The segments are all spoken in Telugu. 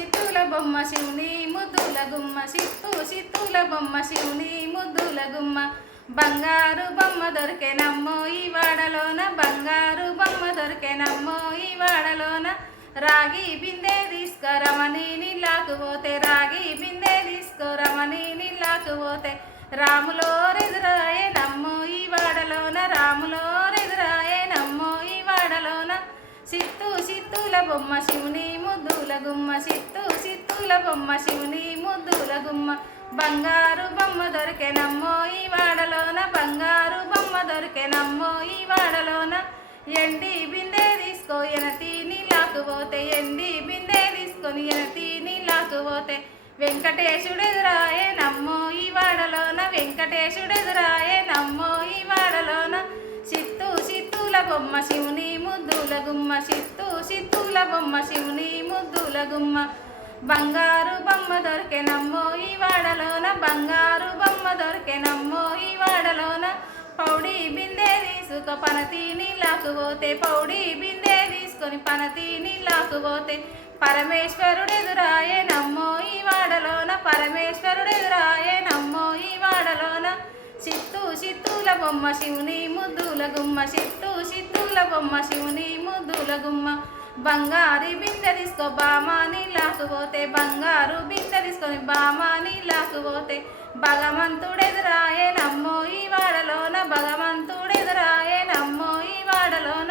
చిత్తూల బొమ్మ శివుని ముద్దుల గుమ్మ చిత్తూల బొమ్మ శివుని ముద్దుల గుమ్మ బంగారు బొమ్మ దొరికెనమ్మో ఈ వాడలోన బంగారు బొమ్మ దొరికెనమ్మో ఈ వాడలోన రాగి బిందె తీసుకురమని నీళ్ళకు పోతే రాగి బిందె తీసుకురమని నీళ్ళకు పోతే రాములో రెదురాయే నమ్మో ఈ వాడలోన రాములో రెదురాయే నమ్మో ఈ వాడలోన చిత్తూల బొమ్మ శివుని ముద్దుల గుమ్మ చిత్తూల బొమ్మ శివుని ముద్దుల గుమ్మ బంగారు బొమ్మ దొరికెనమ్మో ఈ వాడలోన బంగారు బొమ్మ దొరికెనమ్మో ఈ వాడలోన ఎండి బిందె తీసుకో ఎనతి నీళ్ళకు పోతే ఎండి బిందె తీసుకొని ఎనతి నీళ్ళకు పోతే వెంకటేశుడెదురాయే నమ్మో ఈ వాడలోన వెంకటేశుడెదురాయే నమ్మో ఈ వాడలోన చిత్తూల బొమ్మ శివుని ముద్దుల గుమ్మ చిత్తూల బొమ్మ శివుని ముద్దుల గుమ్మ బంగారు బొమ్మ దొరికెనమ్మో ఈ వాడలోన బంగారు బొమ్మ దొరికెనమ్మో ఈ వాడలోన పౌడి బిందె తీసుకు పనతి నీళ్ళకు పోతే పౌడి బిందె తీసుకొని పనతి నీళ్ళకు పోతే పరమేశ్వరుడెదురాయే నమ్మో ఈ వాడలోన పరమేశ్వరుడెదురాయే నమ్మో ఈ వాడలోన చిత్తూల బొమ్మ శివుని ముద్దుల గుమ్మ చిత్తూల బొమ్మ శివుని ముద్దుల గుమ్మ బంగారు బిందె తీసుకో బామా నీళ్ళకు పోతే బంగారు బిందె తీసుకొని బామా నీళ్ళకు పోతే భగవంతుడెదురాయే నమ్మో ఈ వాడలోన భగవంతుడెదురాయే నమ్మో ఈ వాడలోన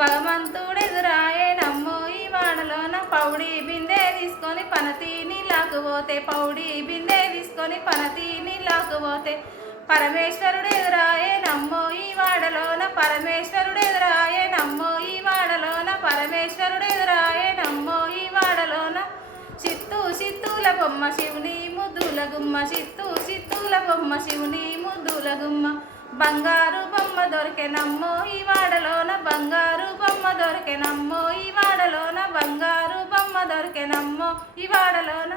భగవంతుడెదురాయే నమ్మో ఈ వాడలోన పౌడి బిందె తీసుకొని పనతి నీళ్ళకు పోతే పౌడి బిందె తీసుకొని పనతి నీళ్ళకు పోతే పరమేశ్వరుడెదురాయే నమ్మో ఈ వాడలోన పరమేశ్వరుడెదురాయే నమ్మో ఈ వాడలోన పరమేశ్వరుడెదురాయే నమ్మో ఈ వాడలోన చిత్తూల బొమ్మ శివుని ముద్దుల గుమ్మ చిత్తూల బొమ్మ శివుని ముద్దుల గుమ్మ బంగారు బొమ్మ దొరికెనమ్మో ఈ వాడలోన బంగారు బొమ్మ దొరికెనమ్మో ఈ వాడలోన బంగారు బొమ్మ దొరికెనమ్మో ఈ వాడలోన